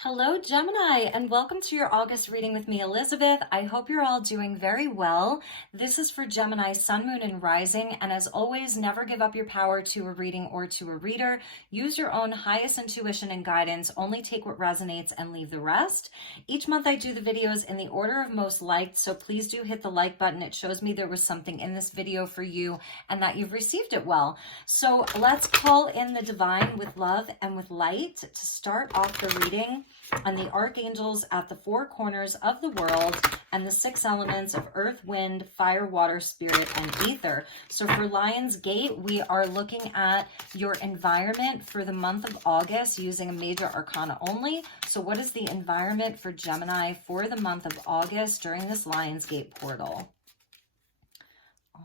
Hello, Gemini, and welcome to your August reading with me, Elizabeth. I hope you're all doing very well. This is for Gemini, Sun, Moon, and Rising. And as always, never give up your power to a reading or to a reader. Use your own highest intuition and guidance. Only take what resonates and leave the rest. Each month I do the videos in the order of most liked, so please do hit the like button. It shows me there was something in this video for you and that you've received it well. So let's call in the divine with love and with light to start off the reading on the archangels at the four corners of the world and the six elements of earth, wind, fire, water, spirit, and ether. So for Lion's Gate, we are looking at your environment for the month of August using a major arcana only. So what is the environment for Gemini for the month of August during this Lion's Gate portal?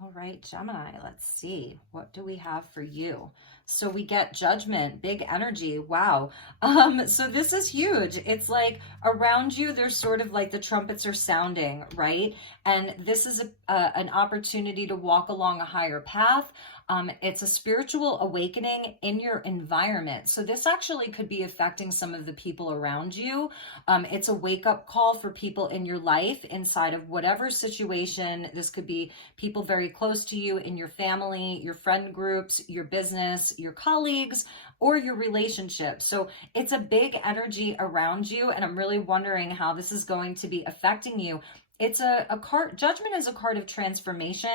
All right, Gemini, let's see. What do we have for you? So we get Judgment, big energy. Wow. So this is huge. It's like around you, there's sort of like the trumpets are sounding, right? And this is an opportunity to walk along a higher path. It's a spiritual awakening in your environment. So this actually could be affecting some of the people around you. It's a wake-up call for people in your life inside of whatever situation. This could be people very close to you in your family, your friend groups, your business, your colleagues, or your relationship. So it's a big energy around you, and I'm really wondering how this is going to be affecting you. It's a card, Judgment is a card of transformation,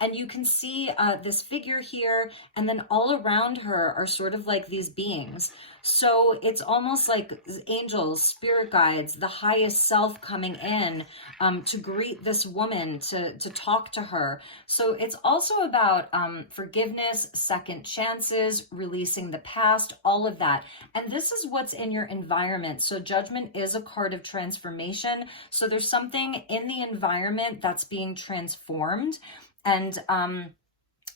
and you can see this figure here, and then all around her are sort of like these beings. So it's almost like angels, spirit guides, the highest self coming in to greet this woman, to talk to her. So it's also about forgiveness, second chances, releasing the past, all of that. And this is what's in your environment. So Judgment is a card of transformation. So there's something in the environment that's being transformed. And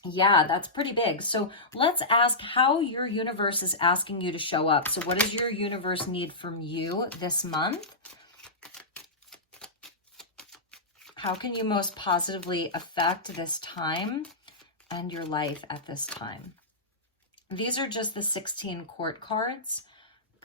yeah, that's pretty big. So let's ask how your universe is asking you to show up. So what does your universe need from you this month? How can you most positively affect this time and your life at this time? These are just the 16 court cards.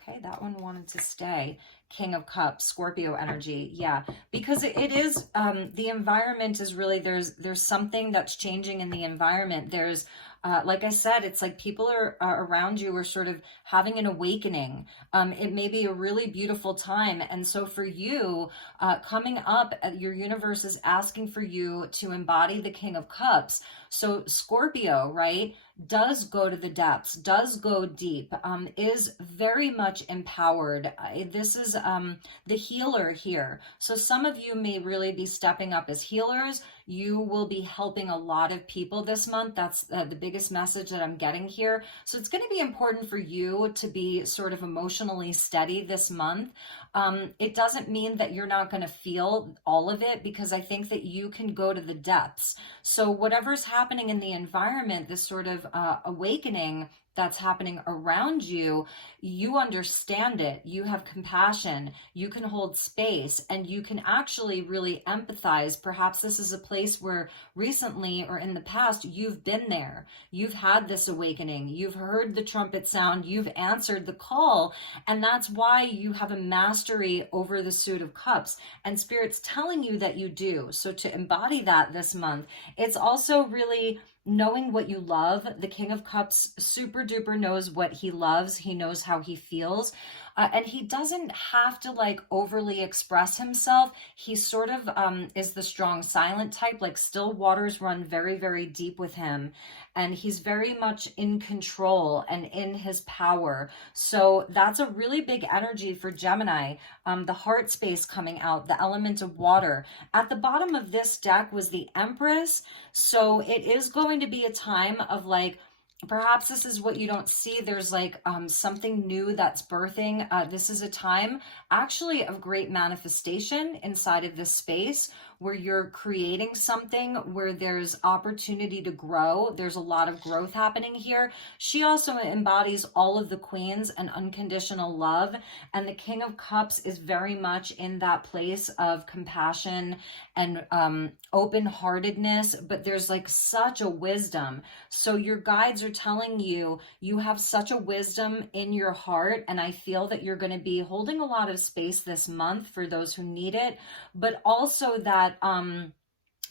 Okay, that one wanted to stay. King of Cups, Scorpio energy. Yeah, because it is, the environment is really, there's something that's changing in the environment. There's, like I said, it's like people are around you are sort of having an awakening. It may be a really beautiful time. And so for you, coming up, your universe is asking for you to embody the King of Cups. So Scorpio, right, does go to the depths, does go deep, is very much empowered. This is the healer here. So some of you may really be stepping up as healers. You will be helping a lot of people this month. That's the biggest message that I'm getting here. So it's going to be important for you to be sort of emotionally steady this month. It doesn't mean that you're not going to feel all of it, because I think that you can go to the depths. So whatever's happening in the environment, this sort of awakening that's happening around you, you understand it, you have compassion, you can hold space, and you can actually really empathize. Perhaps this is a place where recently or in the past you've been there, you've had this awakening, you've heard the trumpet sound, you've answered the call, and that's why you have a mastery over the Suit of Cups, and Spirit's telling you that you do. So to embody that this month, it's also really knowing what you love. The King of Cups super duper knows what he loves. He knows how he feels. And he doesn't have to like overly express himself. He sort of is the strong silent type, like still waters run very, very deep with him. And he's very much in control and in his power. So that's a really big energy for Gemini. The heart space coming out, the element of water. At the bottom of this deck was the Empress. So it is going to be a time of like, perhaps this is what you don't see. There's like something new that's birthing. This is a time actually of great manifestation inside of this space where you're creating something, where there's opportunity to grow. There's a lot of growth happening here. She also embodies all of the queens and unconditional love. And the King of Cups is very much in that place of compassion and open-heartedness, but there's like such a wisdom. So your guides are are telling you, you have such a wisdom in your heart, and I feel that you're going to be holding a lot of space this month for those who need it, but also that,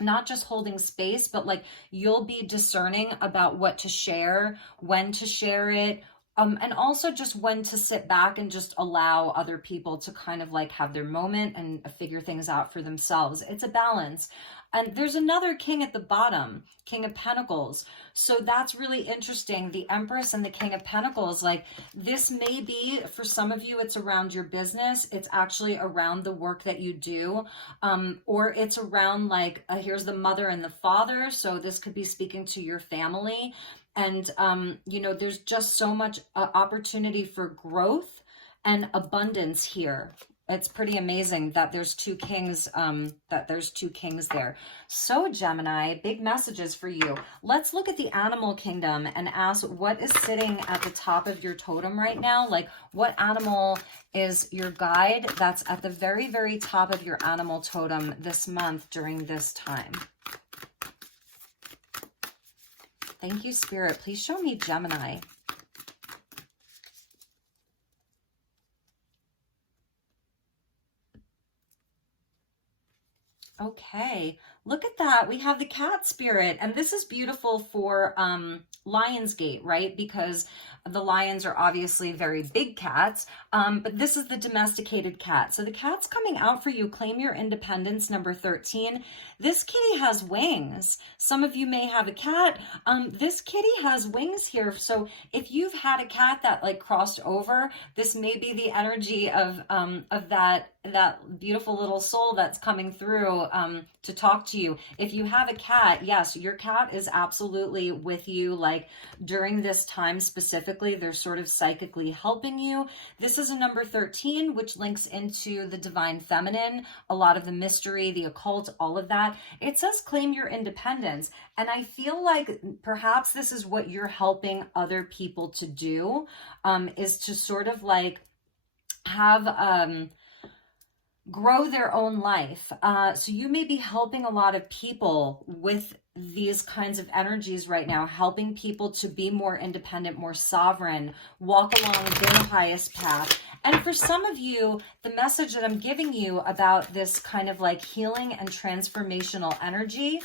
not just holding space, but like you'll be discerning about what to share, when to share it, and also just when to sit back and just allow other people to kind of like have their moment and figure things out for themselves. It's a balance. And there's another king at the bottom, King of Pentacles. So that's really interesting. The Empress and the King of Pentacles, like this may be, for some of you, it's around your business. It's actually around the work that you do. Or it's around like, here's the mother and the father. So this could be speaking to your family. And, you know, there's just so much opportunity for growth and abundance here. It's pretty amazing that there's two kings, there. So Gemini, big messages for you. Let's look at the animal kingdom and ask what is sitting at the top of your totem right now. Like what animal is your guide that's at the very, very top of your animal totem this month during this time? Thank you, Spirit. Please show me Gemini. Okay, look at that. We have the cat spirit, and this is beautiful for Lionsgate, right? Because the lions are obviously very big cats, but this is the domesticated cat. So the cat's coming out for you. Claim your independence, number 13. This kitty has wings. Some of you may have a cat. This kitty has wings here. So if you've had a cat that like crossed over, this may be the energy of that beautiful little soul that's coming through to talk to you. If you have a cat, yes, your cat is absolutely with you. Like during this time specifically, they're sort of psychically helping you. This is a number 13, which links into the divine feminine, a lot of the mystery, the occult, all of that. It says claim your independence. And I feel like perhaps this is what you're helping other people to do, is to sort of like have, grow their own life. So you may be helping a lot of people with these kinds of energies right now, helping people to be more independent, more sovereign, walk along their highest path. And for some of you, the message that I'm giving you about this kind of like healing and transformational energy,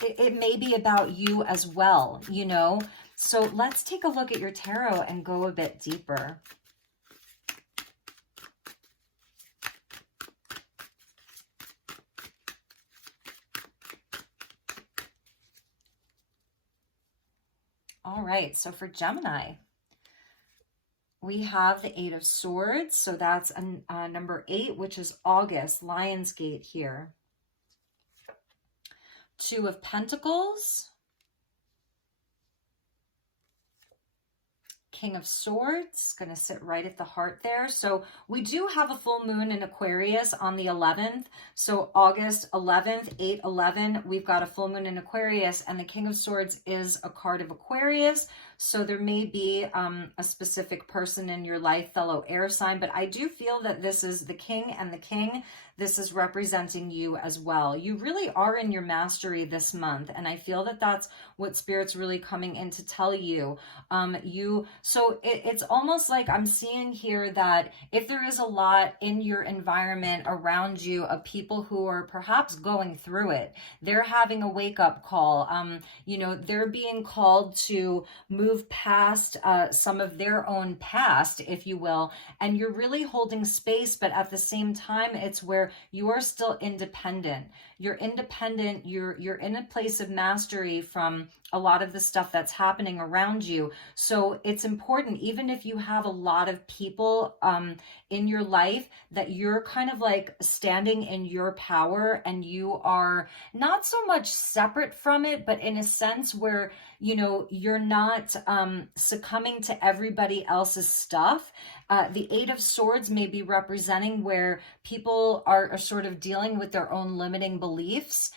it may be about you as well, you know? So let's take a look at your tarot and go a bit deeper. All right, so for Gemini, we have the 8 of Swords. So that's number 8, which is August, Lionsgate here. 2 of Pentacles. King of Swords, going to sit right at the heart there. So we do have a full moon in Aquarius on the 11th. So August 11th, 8/11, we've got a full moon in Aquarius, and the King of Swords is a card of Aquarius. So there may be a specific person in your life, fellow air sign, but I do feel that this is the king and the king. This is representing you as well. You really are in your mastery this month, and I feel that that's what Spirit's really coming in to tell you. So it's almost like I'm seeing here that if there is a lot in your environment around you of people who are perhaps going through it, they're having a wake-up call. You know, they're being called to move past some of their own past, if you will, and you're really holding space, but at the same time, it's where you are still independent. You're independent. You're in a place of mastery from a lot of the stuff that's happening around you. So it's important, even if you have a lot of people in your life, that you're kind of like standing in your power, and you are not so much separate from it, but in a sense where, you know, you're not succumbing to everybody else's stuff. The 8 of Swords may be representing where people are sort of dealing with their own limiting beliefs.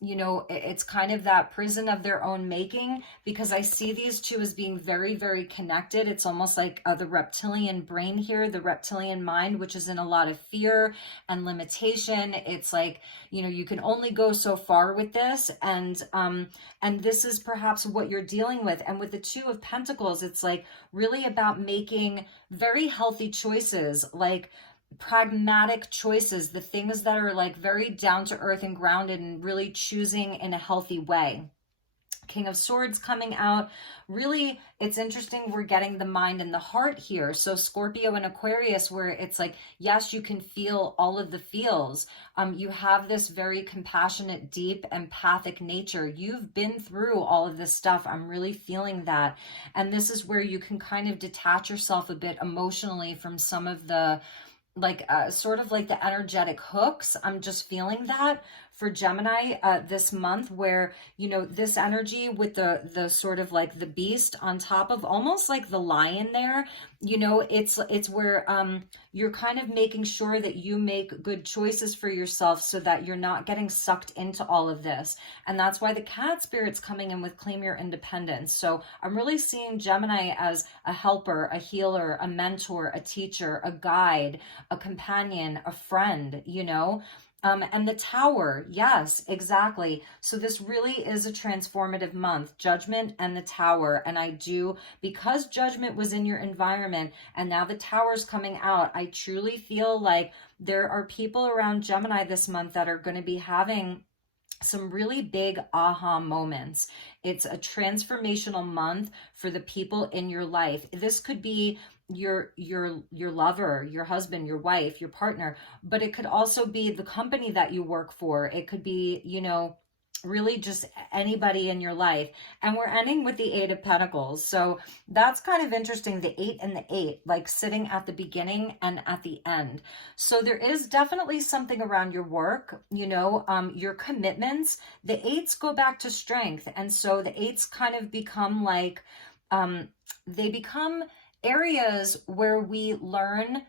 You know, it's kind of that prison of their own making, because I see these two as being very, very connected. It's almost like the reptilian brain here, the reptilian mind, which is in a lot of fear and limitation. It's like, you know, you can only go so far with this, and this is perhaps what you're dealing with. And with the Two of Pentacles, it's like really about making very healthy choices, like pragmatic choices, the things that are like very down to earth and grounded, and really choosing in a healthy way. King of Swords coming out. Really, it's interesting, we're getting the mind and the heart here. So Scorpio and Aquarius, where it's like, yes, you can feel all of the feels. You have this very compassionate, deep, empathic nature. You've been through all of this stuff. I'm really feeling that. And this is where you can kind of detach yourself a bit emotionally from some of the sort of like the energetic hooks. I'm just feeling that for Gemini this month, where, you know, this energy with the sort of like the beast on top of almost like the lion there, you know, it's where you're kind of making sure that you make good choices for yourself so that you're not getting sucked into all of this. And that's why the cat spirit's coming in with claim your independence. So I'm really seeing Gemini as a helper, a healer, a mentor, a teacher, a guide, a companion, a friend, you know. And the Tower, yes, exactly. So this really is a transformative month, Judgment and the Tower. And I do, because Judgment was in your environment and now the Tower's coming out, I truly feel like there are people around Gemini this month that are going to be having some really big aha moments. It's a transformational month for the people in your life. This could be your lover, your husband, your wife, your partner, but it could also be the company that you work for. It could be, you know, really just anybody in your life. And we're ending with the Eight of Pentacles. So that's kind of interesting, the 8 and the 8, like sitting at the beginning and at the end. So there is definitely something around your work, you know, your commitments. The 8s go back to strength. And so the 8s kind of become like, they become areas where we learn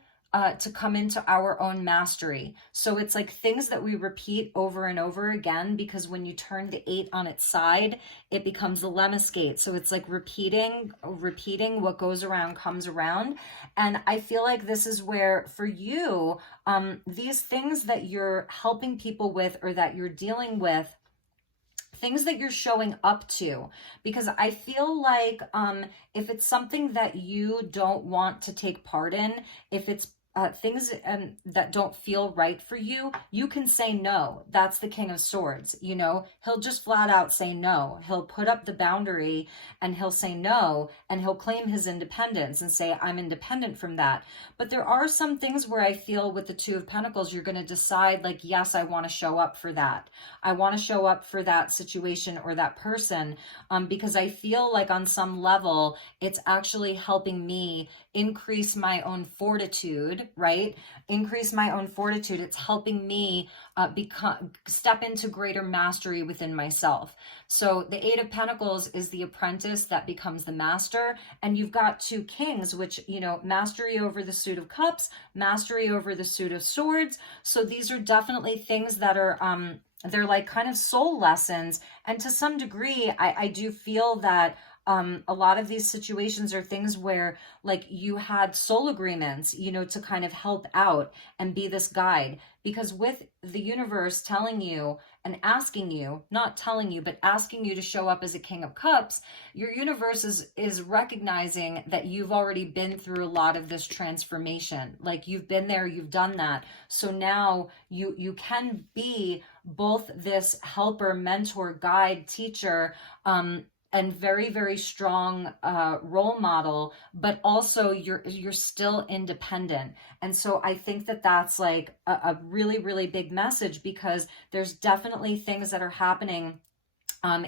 to come into our own mastery. So it's like things that we repeat over and over again, because when you turn the 8 on its side, it becomes the lemniscate. So it's like repeating what goes around comes around. And I feel like this is where for you, these things that you're helping people with or that you're dealing with, things that you're showing up to, because I feel like if it's something that you don't want to take part in, if it's things that don't feel right for you, you can say no. That's the King of Swords. You know, he'll just flat out say no. He'll put up the boundary and he'll say no, and he'll claim his independence and say, I'm independent from that. But there are some things where I feel with the Two of Pentacles, you're going to decide like, yes, I want to show up for that. I want to show up for that situation or that person, because I feel like on some level, it's actually helping me increase my own fortitude, right? Increase my own fortitude. It's helping me step into greater mastery within myself. So the Eight of Pentacles is the apprentice that becomes the master. And you've got two kings, which, you know, mastery over the Suit of Cups, mastery over the Suit of Swords. So these are definitely things that are, they're like kind of soul lessons. And to some degree, I do feel that a lot of these situations are things where like you had soul agreements, you know, to kind of help out and be this guide. Because with the universe telling you and asking you, not telling you, but asking you to show up as a King of Cups, your universe is recognizing that you've already been through a lot of this transformation. Like you've been there, you've done that. So now you can be both this helper, mentor, guide, teacher, and very, very strong role model, but also you're still independent. And so I think that that's like a really, really big message, because there's definitely things that are happening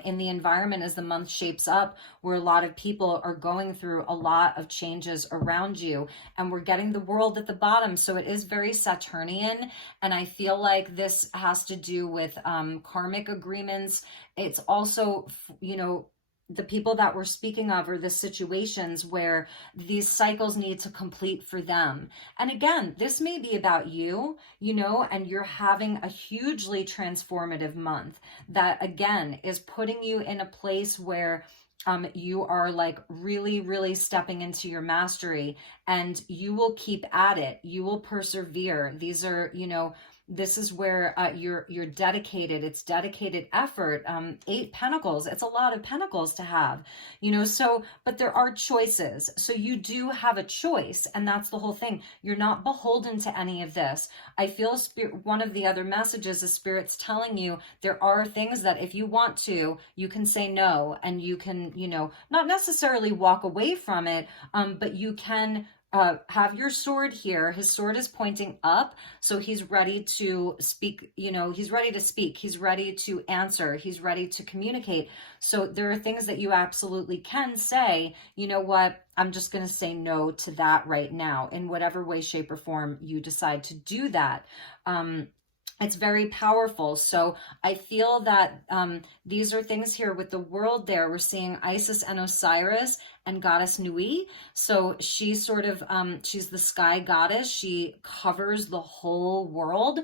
in the environment as the month shapes up, where a lot of people are going through a lot of changes around you, and we're getting the World at the bottom. So it is very Saturnian, and I feel like this has to do with karmic agreements. It's also, you know, the people that we're speaking of are the situations where these cycles need to complete for them. And again, this may be about you, you know, and you're having a hugely transformative month that, again, is putting you in a place where you are like really, really stepping into your mastery, and you will keep at it. You will persevere. These are, you know, this is where you're dedicated. It's dedicated effort. 8 pentacles. It's a lot of pentacles to have, you know, so, but there are choices. So you do have a choice. And that's the whole thing. You're not beholden to any of this. I feel one of the other messages is Spirit's telling you there are things that if you want to, you can say no, and you can, you know, not necessarily walk away from it, but you can have your sword here. His sword is pointing up, so he's ready to speak, you know, he's ready to speak, he's ready to answer, he's ready to communicate. So there are things that you absolutely can say, you know what, I'm just going to say no to that right now, in whatever way, shape, or form you decide to do that. It's very powerful. So I feel that these are things here with the world there. We're seeing Isis and Osiris and Goddess Nui. So she's sort of, she's the sky goddess. She covers the whole world.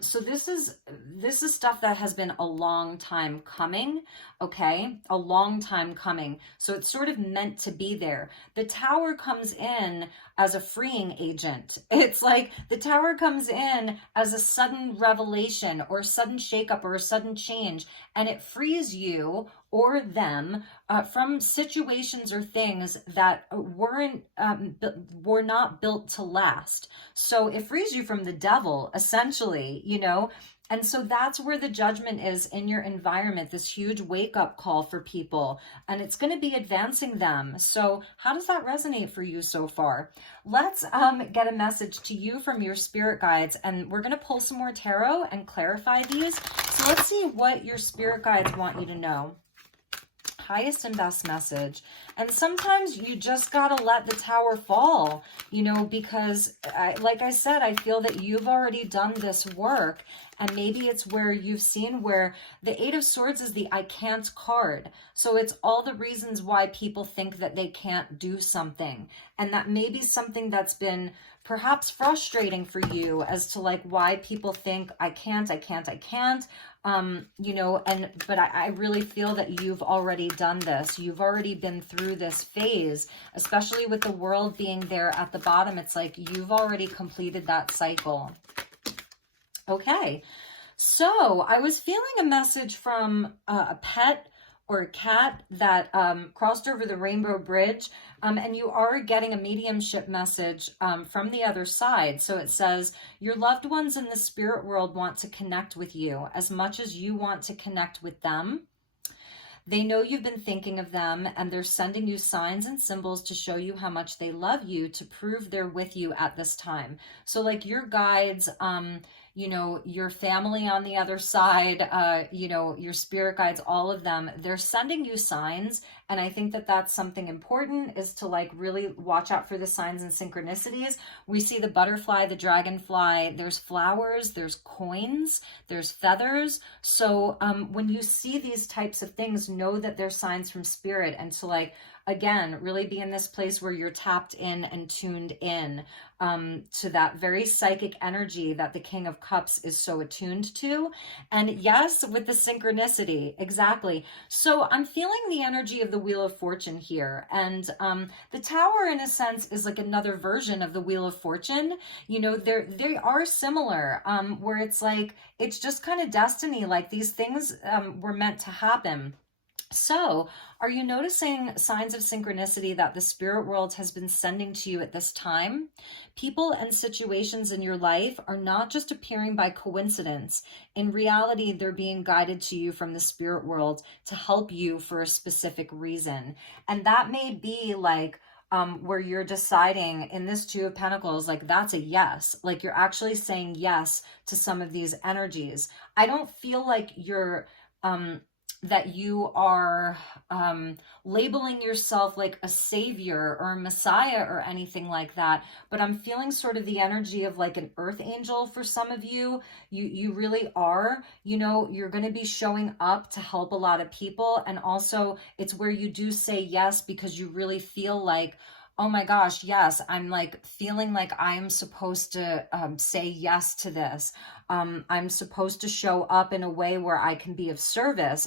So this is stuff that has been a long time coming. Okay. A long time coming. So it's sort of meant to be there. The Tower comes in as a freeing agent. It's like the Tower comes in as a sudden revelation or a sudden shakeup or a sudden change, and it frees you or them from situations or things that were not built to last. So it frees you from the devil, essentially, you know. And so that's where the judgment is in your environment, this huge wake-up call for people, and it's going to be advancing them. So how does that resonate for you so far? Let's get a message to you from your spirit guides, and we're going to pull some more tarot and clarify these. So let's see what your spirit guides want you to know. Highest and best message. And sometimes you just got to let the Tower fall, you know, because like I said, I feel that you've already done this work, and maybe it's where you've seen where the 8 of Swords is the I can't card. So it's all the reasons why people think that they can't do something, and that may be something that's been perhaps frustrating for you as to like why people think I can't, you know, but I really feel that you've already done this. You've already been through this phase, especially with the World being there at the bottom. It's like you've already completed that cycle. Okay, so I was feeling a message from a pet or a cat that crossed over the Rainbow Bridge, and you are getting a mediumship message from the other side. So it says, your loved ones in the spirit world want to connect with you as much as you want to connect with them. They know you've been thinking of them, and they're sending you signs and symbols to show you how much they love you, to prove they're with you at this time. So like your guides, you know, your family on the other side, you know, your spirit guides, all of them, they're sending you signs. And I think that that's something important, is to like really watch out for the signs and synchronicities. We see the butterfly, the dragonfly, there's flowers, there's coins, there's feathers. So when you see these types of things, know that they're signs from spirit, and to like, again, really be in this place where you're tapped in and tuned in to that very psychic energy that the King of Cups is so attuned to. And yes, with the synchronicity, exactly. So I'm feeling the energy of the Wheel of Fortune here. And the Tower, in a sense, is like another version of the Wheel of Fortune. You know, they are similar, where it's like, it's just kind of destiny. Like these things were meant to happen. So, are you noticing signs of synchronicity that the spirit world has been sending to you at this time? People and situations in your life are not just appearing by coincidence. In reality, they're being guided to you from the spirit world to help you for a specific reason. And that may be like where you're deciding in this Two of Pentacles, like that's a yes. Like you're actually saying yes to some of these energies. I don't feel like you're that you are labeling yourself like a savior or a messiah or anything like that, but I'm feeling sort of the energy of like an earth angel for some of you. You really are, you know, you're going to be showing up to help a lot of people. And also it's where you do say yes because you really feel like, oh my gosh, yes, I'm like feeling like I'm supposed to say yes to this. I'm supposed to show up in a way where I can be of service.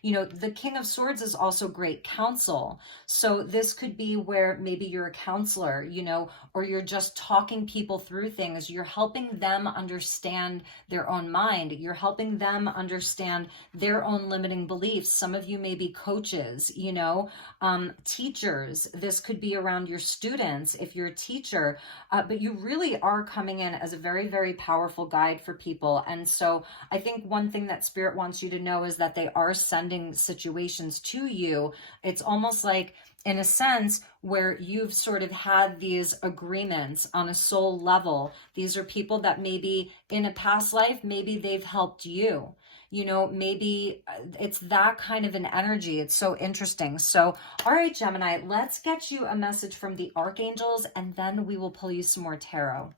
You know, the King of Swords is also great counsel. So this could be where maybe you're a counselor, you know, or you're just talking people through things. You're helping them understand their own mind. You're helping them understand their own limiting beliefs. Some of you may be coaches, you know, teachers. This could be around your students if you're a teacher, but you really are coming in as a very, very powerful guide for people. And so I think one thing that Spirit wants you to know is that they are sending situations to you. It's almost like, in a sense, where you've sort of had these agreements on a soul level. These are people that maybe in a past life, maybe they've helped you. You know, maybe it's that kind of an energy. It's so interesting. So, all right, Gemini, let's get you a message from the Archangels, and then we will pull you some more tarot.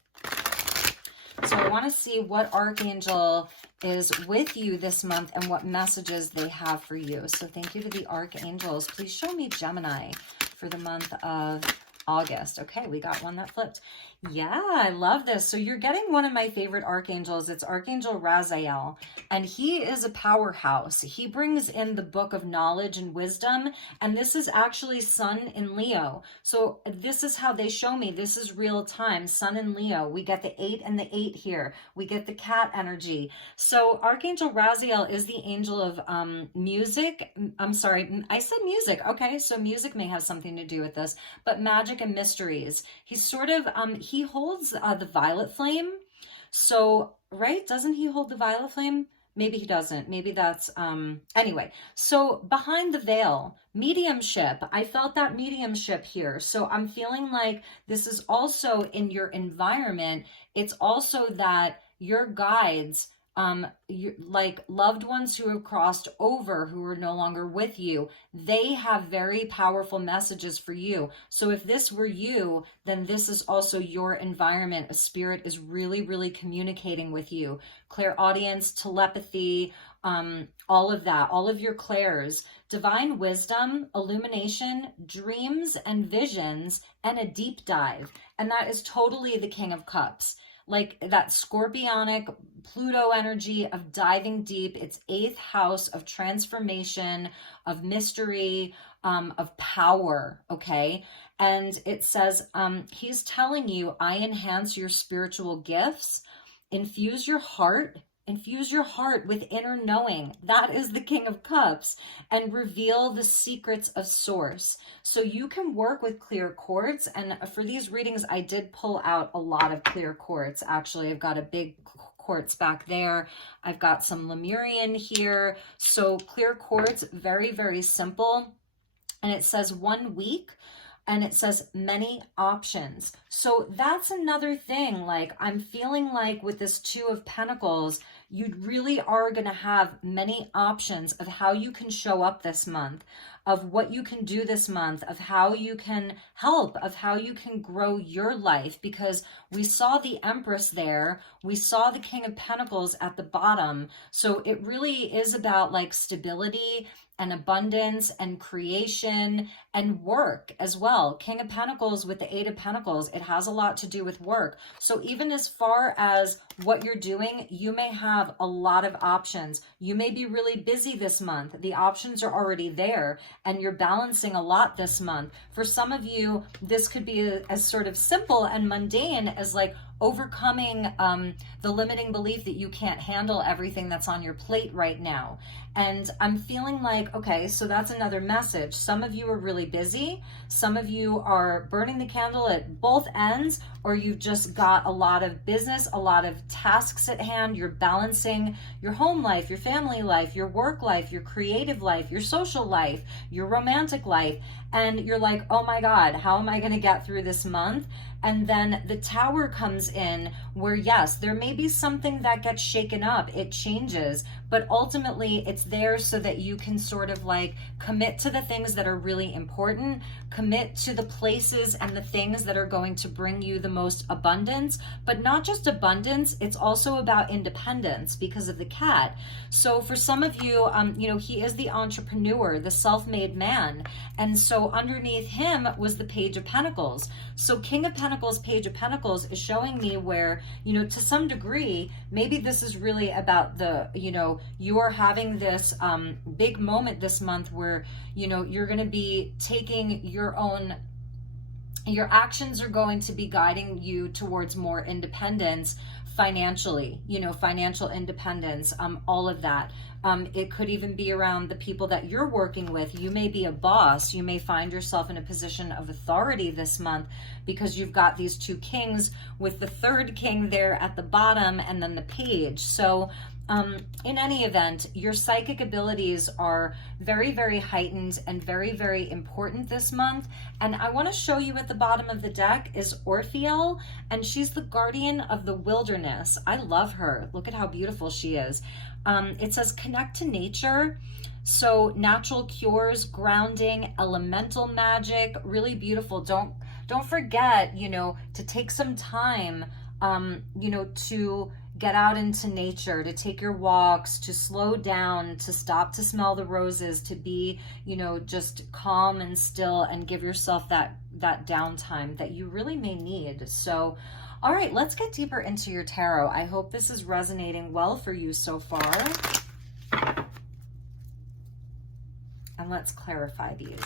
So I want to see what Archangel is with you this month and what messages they have for you. So thank you to the Archangels. Please show me Gemini for the month of August. Okay, we got one that flipped. Yeah, I love this. So you're getting one of my favorite archangels. It's Archangel Raziel, and he is a powerhouse. He brings in the book of knowledge and wisdom, and this is actually Sun in Leo. So this is how they show me. This is real time, Sun in Leo. We get the 8 and the 8 here. We get the cat energy. So Archangel Raziel is the angel of music. I'm sorry, I said music. Okay, so music may have something to do with this, but magic and mysteries. He's sort of, he holds the violet flame. So, right? Doesn't he hold the violet flame? Maybe he doesn't. Maybe that's, anyway. So behind the veil, mediumship. I felt that mediumship here. So I'm feeling like this is also in your environment. It's also that your guides, like loved ones who have crossed over, who are no longer with you, they have very powerful messages for you. So if this were you, then this is also your environment. A spirit is really, really communicating with you. Clairaudience, telepathy, all of that, all of your clairs, divine wisdom, illumination, dreams and visions, and a deep dive. And that is totally the King of Cups. Like that scorpionic Pluto energy of diving deep. It's 8th house of transformation, of mystery, of power, okay? And it says, he's telling you, I enhance your spiritual gifts, infuse your heart with inner knowing. That is the King of Cups, and reveal the secrets of source. So you can work with clear quartz. And for these readings, I did pull out a lot of clear quartz. Actually, I've got a big quartz back there. I've got some Lemurian here. So clear quartz, very, very simple. And it says 1 week. And it says many options. So that's another thing. Like I'm feeling like with this 2 of Pentacles, you really are going to have many options of how you can show up this month, of what you can do this month, of how you can help, of how you can grow your life. Because we saw the Empress there. We saw the King of Pentacles at the bottom. So it really is about like stability and abundance and creation and work as well. King of Pentacles with the 8 of Pentacles, it has a lot to do with work. So even as far as what you're doing, you may have a lot of options. You may be really busy this month. The options are already there and you're balancing a lot this month. For some of you, this could be as sort of simple and mundane as like overcoming the limiting belief that you can't handle everything that's on your plate right now. And I'm feeling like, okay, so that's another message. Some of you are really busy. Some of you are burning the candle at both ends, or you've just got a lot of business, a lot of tasks at hand. You're balancing your home life, your family life, your work life, your creative life, your social life, your romantic life. And you're like, oh my God, how am I going to get through this month? And then the Tower comes in where, yes, there may be something that gets shaken up, it changes, but ultimately it's there so that you can sort of like commit to the things that are really important, commit to the places and the things that are going to bring you the most abundance, but not just abundance, it's also about independence because of the cat. So for some of you, you know, he is the entrepreneur, the self-made man. And so underneath him was the Page of Pentacles. So King of Pentacles, Page of Pentacles is showing me where, you know, to some degree, maybe this is really about the, you know, you are having this big moment this month where, you know, you're going to be taking your own, your actions are going to be guiding you towards more independence financially, you know, financial independence, all of that. It could even be around the people that you're working with. You may be a boss. You may find yourself in a position of authority this month because you've got these two kings with the third king there at the bottom and then the page. So in any event, your psychic abilities are very, very heightened and very, very important this month. And I want to show you at the bottom of the deck is Orpheal, and she's the guardian of the wilderness. I love her. Look at how beautiful she is. It says connect to nature. So natural cures, grounding, elemental magic, really beautiful. Don't forget, you know, to take some time, you know, to get out into nature, to take your walks, to slow down, to stop to smell the roses, to be, you know, just calm and still and give yourself that downtime that you really may need. So, all right, let's get deeper into your tarot. I hope this is resonating well for you so far. And let's clarify these.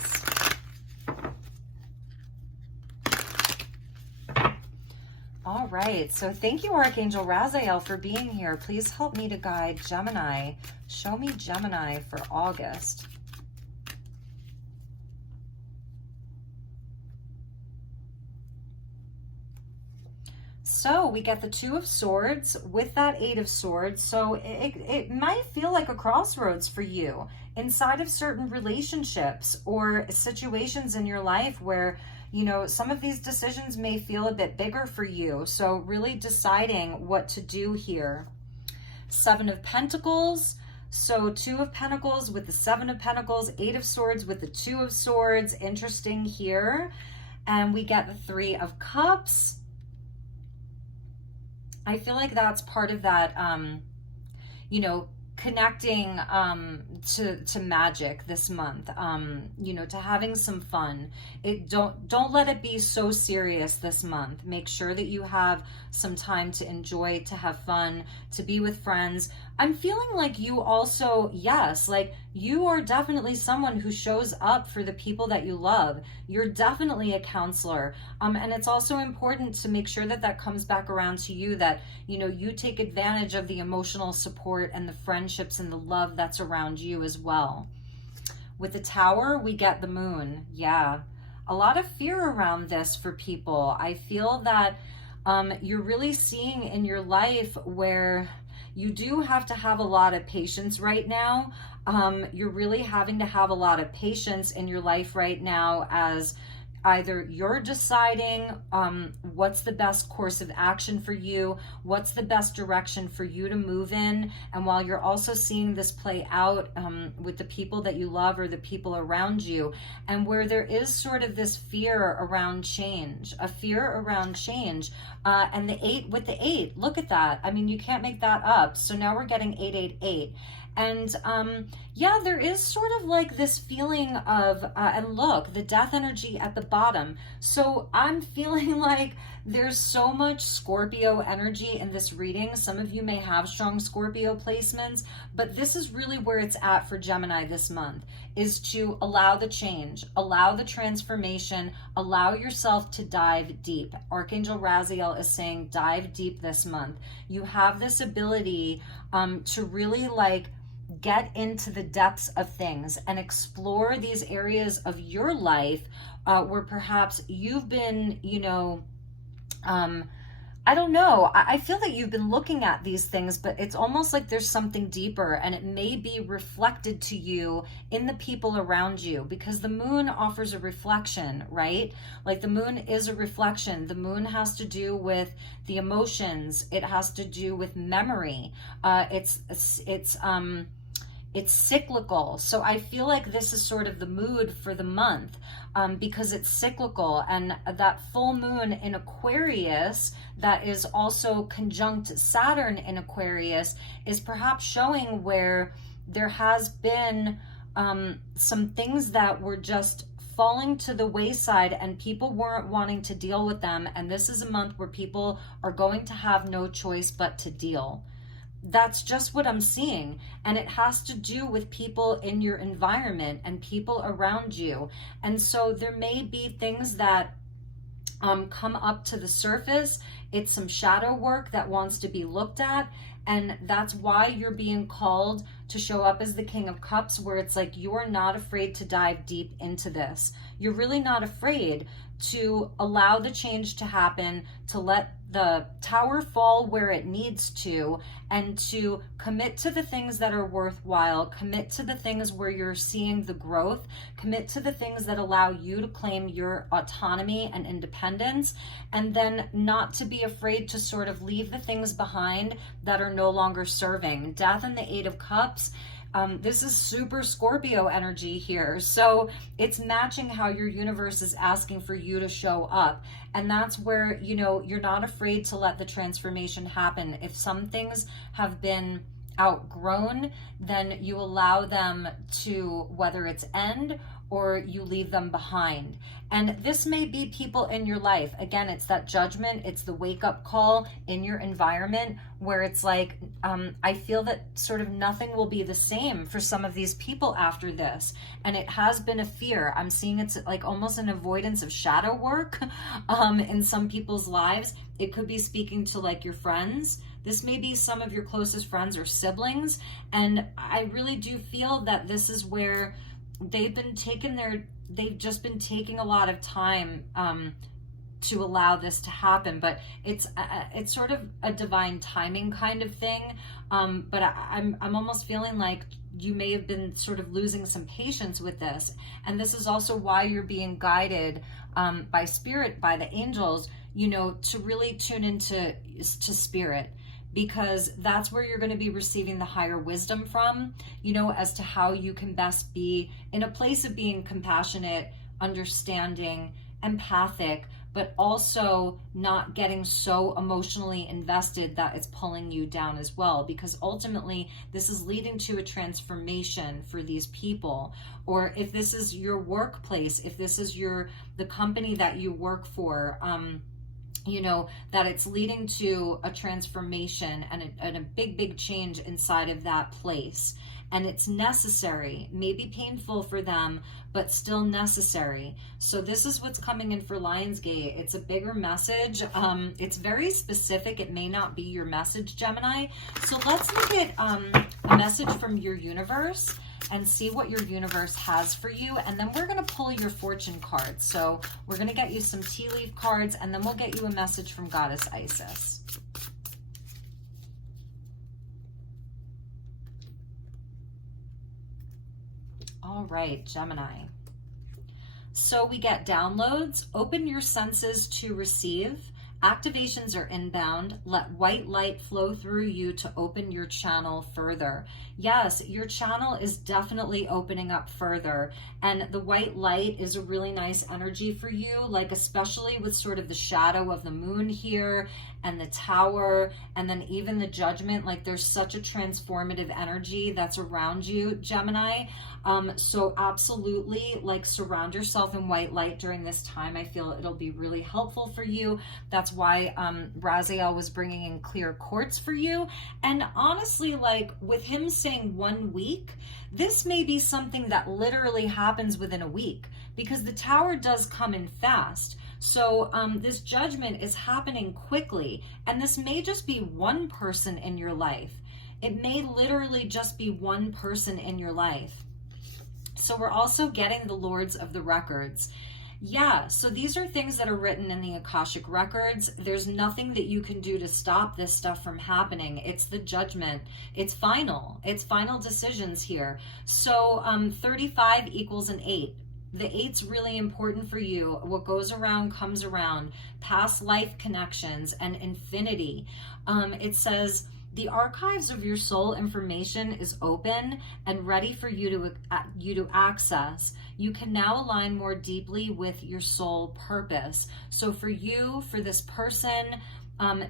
All right, so thank you, Archangel Raziel, for being here. Please help me to guide Gemini. Show me Gemini for August. So we get the Two of Swords with that Eight of Swords. So it might feel like a crossroads for you inside of certain relationships or situations in your life where, you know, some of these decisions may feel a bit bigger for you. So really deciding what to do here. Seven of Pentacles. So Two of Pentacles with the Seven of Pentacles, Eight of Swords with the Two of Swords. Interesting here. And we get the Three of Cups. I feel like that's part of that, you know, connecting to magic this month, you know, to having some fun. Don't let it be so serious this month. Make sure that you have some time to enjoy, to have fun, to be with friends. I'm feeling like you also, yes, like you are definitely someone who shows up for the people that you love. You're definitely a counselor. And it's also important to make sure that that comes back around to you, that, you know, you take advantage of the emotional support and the friendships and the love that's around you as well. With the Tower, we get the Moon. Yeah, a lot of fear around this for people. I feel that you're really seeing in your life where you do have to have a lot of patience right now. You're really having to have a lot of patience in your life right now as either you're deciding what's the best course of action for you, what's the best direction for you to move in, and while you're also seeing this play out with the people that you love or the people around you, and where there is sort of this fear around change, a fear around change, and the 8 with the 8, look at that. I mean, you can't make that up. So now we're getting 888. And yeah, there is sort of like this feeling of, and look, the death energy at the bottom. So I'm feeling like there's so much Scorpio energy in this reading. Some of you may have strong Scorpio placements, but this is really where it's at for Gemini this month, is to allow the change, allow the transformation, allow yourself to dive deep. Archangel Raziel is saying dive deep this month. You have this ability to really like get into the depths of things and explore these areas of your life where perhaps you've been, you know, I don't know. I feel that you've been looking at these things, but it's almost like there's something deeper, and it may be reflected to you in the people around you, because the moon offers a reflection, right? Like the moon is a reflection. The moon has to do with the emotions. It has to do with memory. It's cyclical. So I feel like this is sort of the mood for the month, because it's cyclical, and that full moon in Aquarius that is also conjunct Saturn in Aquarius is perhaps showing where there has been some things that were just falling to the wayside and people weren't wanting to deal with them. And this is a month where people are going to have no choice but to deal. That's just what I'm seeing. And it has to do with people in your environment and people around you. And so there may be things that come up to the surface. It's some shadow work that wants to be looked at. And that's why you're being called to show up as the King of Cups, where it's like you're not afraid to dive deep into this. You're really not afraid to allow the change to happen, to let the tower fall where it needs to, and to commit to the things that are worthwhile, commit to the things where you're seeing the growth, commit to the things that allow you to claim your autonomy and independence, and then not to be afraid to sort of leave the things behind that are no longer serving. Death and the Eight of Cups. This is super Scorpio energy here. So it's matching how your universe is asking for you to show up. And that's where, you know, you're not afraid to let the transformation happen. If some things have been outgrown, then you allow them to, whether it's end or you leave them behind. And this may be people in your life. Again, it's that judgment. It's the wake up call in your environment where it's like, I feel that sort of nothing will be the same for some of these people after this. And it has been a fear. I'm seeing it's like almost an avoidance of shadow work in some people's lives. It could be speaking to like your friends. This may be some of your closest friends or siblings. And I really do feel that this is where they've just been taking a lot of time to allow this to happen, but it's sort of a divine timing kind of thing. But I'm almost feeling like you may have been sort of losing some patience with this, and this is also why you're being guided by spirit, by the angels, you know, to really tune into spirit. Because that's where you're going to be receiving the higher wisdom from, you know, as to how you can best be in a place of being compassionate, understanding, empathic, but also not getting so emotionally invested that it's pulling you down as well. Because ultimately, this is leading to a transformation for these people. Or if this is your workplace, if this is the company that you work for, you know, that it's leading to a transformation and a big change inside of that place. And it's necessary, maybe painful for them, but still necessary. So this is what's coming in for Lionsgate. It's a bigger message. It's very specific. It may not be your message, Gemini. So let's look at a message from your universe and see what your universe has for you. And then we're going to pull your fortune cards. So we're going to get you some tea leaf cards, and then we'll get you a message from Goddess Isis. All right, Gemini. So we get downloads. Open your senses to receive. Activations are inbound. Let white light flow through you to open your channel further. Yes, your channel is definitely opening up further. And the white light is a really nice energy for you, like especially with sort of the shadow of the moon here and the tower, and then even the judgment. Like there's such a transformative energy that's around you, Gemini. So absolutely, like, surround yourself in white light during this time. I feel it'll be really helpful for you. That's why Raziel was bringing in clear quartz for you. And honestly, like with him saying 1 week, this may be something that literally happens within a week, because the tower does come in fast. So this judgment is happening quickly, and this may just be one person in your life. It may literally just be one person in your life. So we're also getting the Lords of the Records. Yeah, so these are things that are written in the Akashic records. There's nothing that you can do to stop this stuff from happening. It's the judgment. It's final. It's final decisions here. So 35 equals an 8. The 8's really important for you. What goes around comes around. Past life connections and infinity. It says, the archives of your soul information is open and ready for you to access. You can now align more deeply with your soul purpose. So for you, for this person,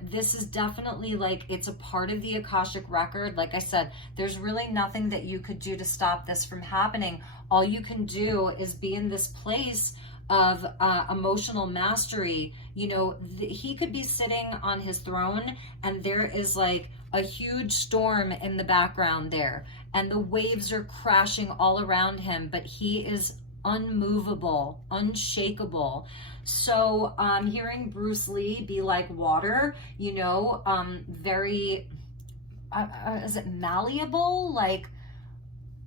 this is definitely like, it's a part of the Akashic record. Like I said, there's really nothing that you could do to stop this from happening. All you can do is be in this place of emotional mastery. You know, he could be sitting on his throne and there is like a huge storm in the background there and the waves are crashing all around him, but he is unmovable, unshakable. So I'm hearing Bruce Lee be like water, you know, very, is it malleable? Like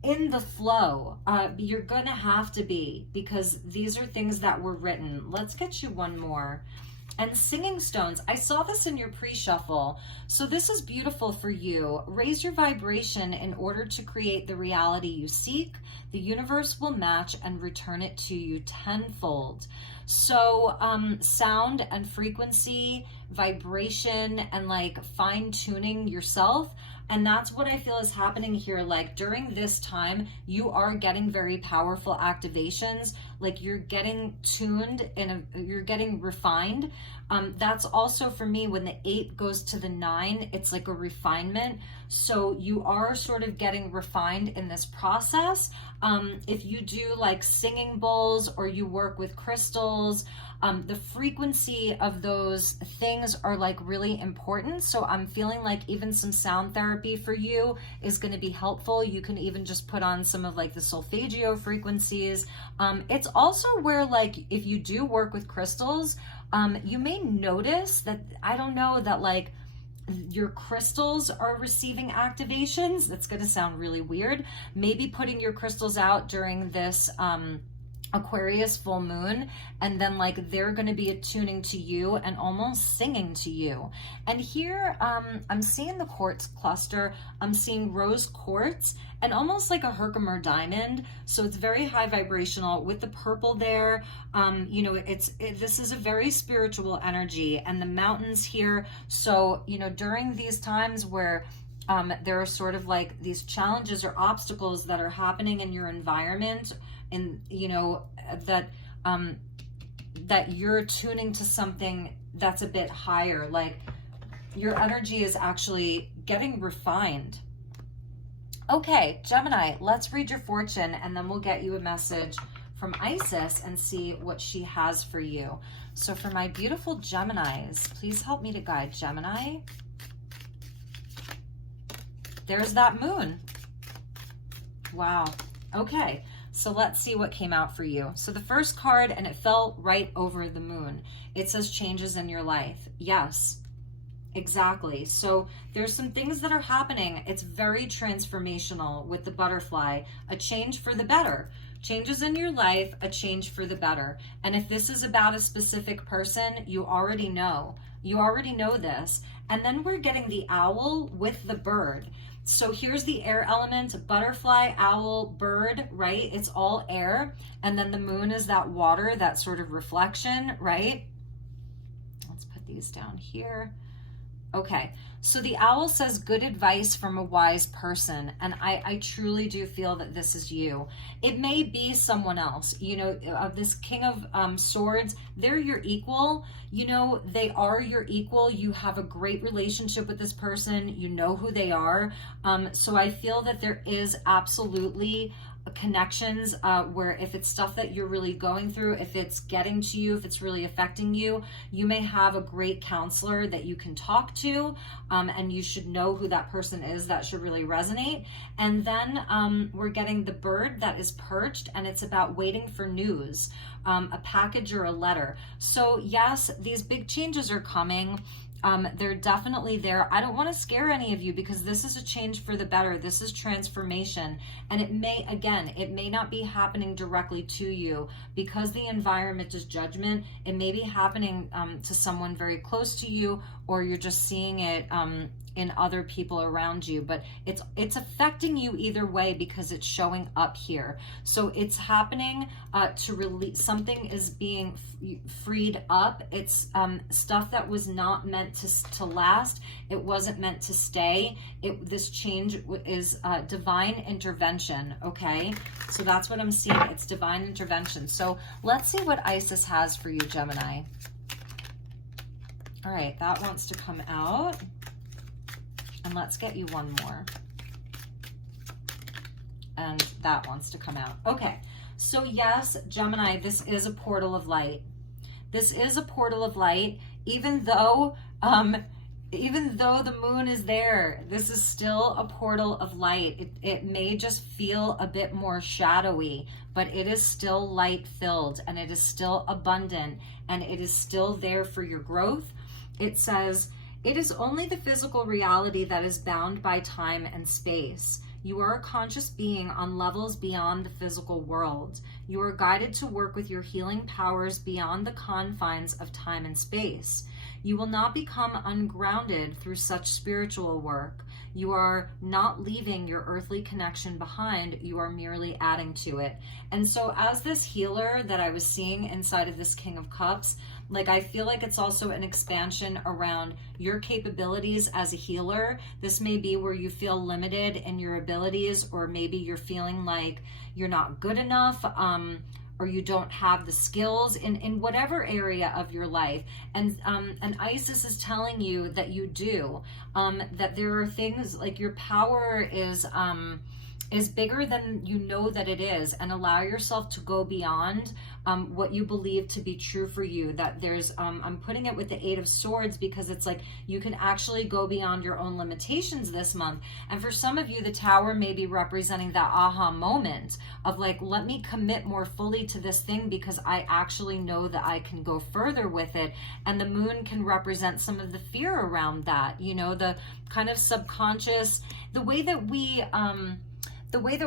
in the flow. You're gonna have to be, because these are things that were written. Let's get you one more. And singing stones, I saw this in your pre-shuffle. So this is beautiful for you. Raise your vibration in order to create the reality you seek. The universe will match and return it to you tenfold. So sound and frequency, vibration, and like fine-tuning yourself. And that's what I feel is happening here. Like during this time, you are getting very powerful activations. Like you're getting tuned and you're getting refined. That's also for me, when the 8 goes to the 9, it's like a refinement. So you are sort of getting refined in this process. If you do like singing bowls or you work with crystals, the frequency of those things are like really important. So I'm feeling like even some sound therapy for you is going to be helpful. You can even just put on some of like the solfeggio frequencies. It's also where like if you do work with crystals, you may notice that, I don't know, that like your crystals are receiving activations. That's going to sound really weird. Maybe putting your crystals out during this Aquarius full moon, and then like they're going to be attuning to you and almost singing to you. And here I'm seeing the quartz cluster. I'm seeing rose quartz and almost like a Herkimer diamond. So it's very high vibrational with the purple there. You know, this is a very spiritual energy, and the mountains here. So, you know, during these times where there are sort of like these challenges or obstacles that are happening in your environment, and you know that you're tuning to something that's a bit higher, like your energy is actually getting refined. Okay, Gemini, let's read your fortune and then we'll get you a message from Isis and see what she has for you. So for my beautiful Geminis, please help me to guide Gemini. There's that moon. Wow. Okay. So let's see what came out for you. So the first card, and it fell right over the moon. It says changes in your life. Yes, exactly. So there's some things that are happening. It's very transformational with the butterfly. A change for the better. Changes in your life, a change for the better. And if this is about a specific person, you already know. You already know this. And then we're getting the owl with the bird. So here's the air element: butterfly, owl, bird, right? It's all air. And then the moon is that water, that sort of reflection, right? Let's put these down here. Okay, so the owl says good advice from a wise person. And I truly do feel that this is you. It may be someone else, you know, this King of Swords, they're your equal. You know, they are your equal. You have a great relationship with this person. You know who they are. So I feel that there is absolutely connections where if it's stuff that you're really going through, if it's getting to you, if it's really affecting you, you may have a great counselor that you can talk to, and you should know who that person is. That should really resonate. And then we're getting the bird that is perched, and it's about waiting for news, a package or a letter. So yes, these big changes are coming. They're definitely there. I don't want to scare any of you because this is a change for the better. This is transformation. And it may, again, it may not be happening directly to you because the environment is judgment. It may be happening to someone very close to you, or you're just seeing it in other people around you, but it's affecting you either way because it's showing up here. So it's happening to release, something is being freed up. It's stuff that was not meant to last. It wasn't meant to stay. This change is divine intervention, okay? So that's what I'm seeing. It's divine intervention. So let's see what Isis has for you, Gemini. All right, that wants to come out. And let's get you one more. And that wants to come out. Okay, so yes, Gemini, this is a portal of light. This is a portal of light, even though the moon is there, this is still a portal of light. It may just feel a bit more shadowy, but it is still light filled, and it is still abundant, and it is still there for your growth. It says, it is only the physical reality that is bound by time and space. You are a conscious being on levels beyond the physical world. You are guided to work with your healing powers beyond the confines of time and space. You will not become ungrounded through such spiritual work. You are not leaving your earthly connection behind. You are merely adding to it. And so as this healer that I was seeing inside of this King of Cups, like, I feel like it's also an expansion around your capabilities as a healer. This may be where you feel limited in your abilities, or maybe you're feeling like you're not good enough, or you don't have the skills in whatever area of your life. And Isis is telling you that you do, that there are things like your power is bigger than you know that it is, and allow yourself to go beyond what you believe to be true for you. That there's, I'm putting it with the Eight of Swords because it's like you can actually go beyond your own limitations this month. And for some of you, the Tower may be representing that aha moment of like, let me commit more fully to this thing because I actually know that I can go further with it. And the Moon can represent some of the fear around that, you know, the kind of subconscious, the way that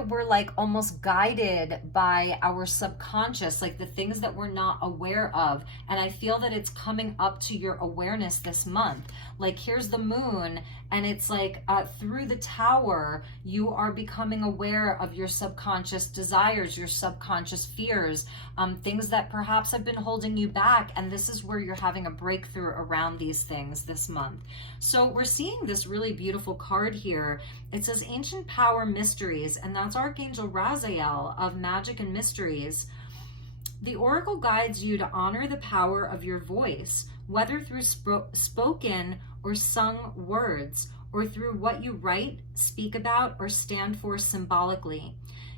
we're like almost guided by our subconscious, like the things that we're not aware of. And I feel that it's coming up to your awareness this month. Like, here's the Moon, and it's like through the Tower, you are becoming aware of your subconscious desires, your subconscious fears, things that perhaps have been holding you back. And this is where you're having a breakthrough around these things this month. So we're seeing this really beautiful card here. It says Ancient Power Mysteries, and that's Archangel Raziel of Magic and Mysteries. The Oracle guides you to honor the power of your voice, whether through spoken or sung words, or through what you write, speak about, or stand for symbolically.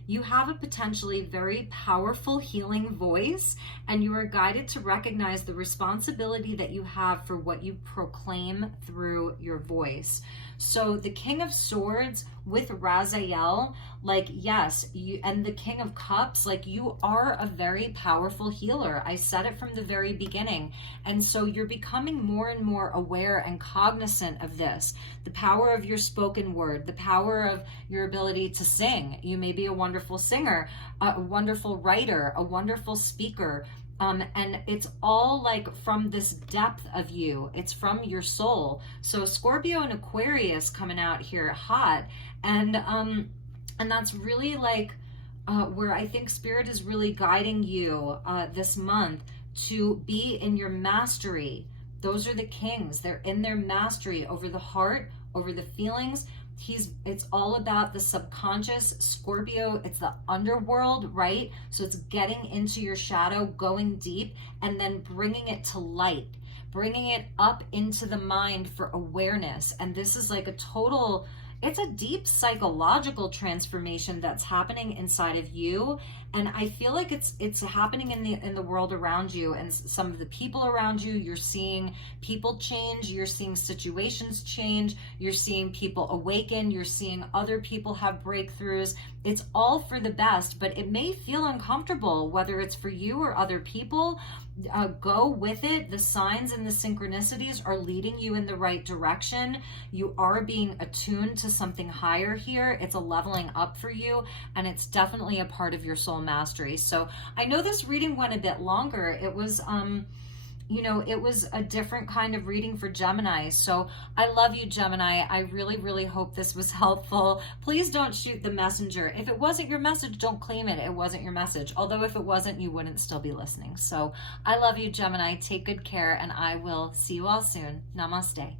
You have a potentially very powerful healing voice, and you are guided to recognize the responsibility that you have for what you proclaim through your voice. So the King of Swords with Raziel, like, yes, you, and the King of Cups, like, you are a very powerful healer. I said it from the very beginning. And so you're becoming more and more aware and cognizant of this. The power of your spoken word, the power of your ability to sing. You may be a wonderful singer, a wonderful writer, a wonderful speaker. And it's all like from this depth of you. It's from your soul. So Scorpio and Aquarius coming out here hot. And that's really like where I think Spirit is really guiding you this month to be in your mastery. Those are the kings. They're in their mastery over the heart, over the feelings. It's all about the subconscious. Scorpio, it's the underworld, right? So it's getting into your shadow, going deep, and then bringing it to light, bringing it up into the mind for awareness. And this is like a total, it's a deep psychological transformation that's happening inside of you. And I feel like it's happening in the world around you, and some of the people around you. You're seeing people change, you're seeing situations change, you're seeing people awaken, you're seeing other people have breakthroughs. It's all for the best, but it may feel uncomfortable, whether it's for you or other people. go with it. The signs and the synchronicities are leading you in the right direction. You are being attuned to something higher here. It's a leveling up for you, and it's definitely a part of your soul mastery. So I know this reading went a bit longer. It was you know, it was a different kind of reading for Gemini. So I love you, Gemini. I really, really hope this was helpful. Please don't shoot the messenger. If it wasn't your message, don't claim it. It wasn't your message. Although if it wasn't, you wouldn't still be listening. So I love you, Gemini. Take good care, and I will see you all soon. Namaste.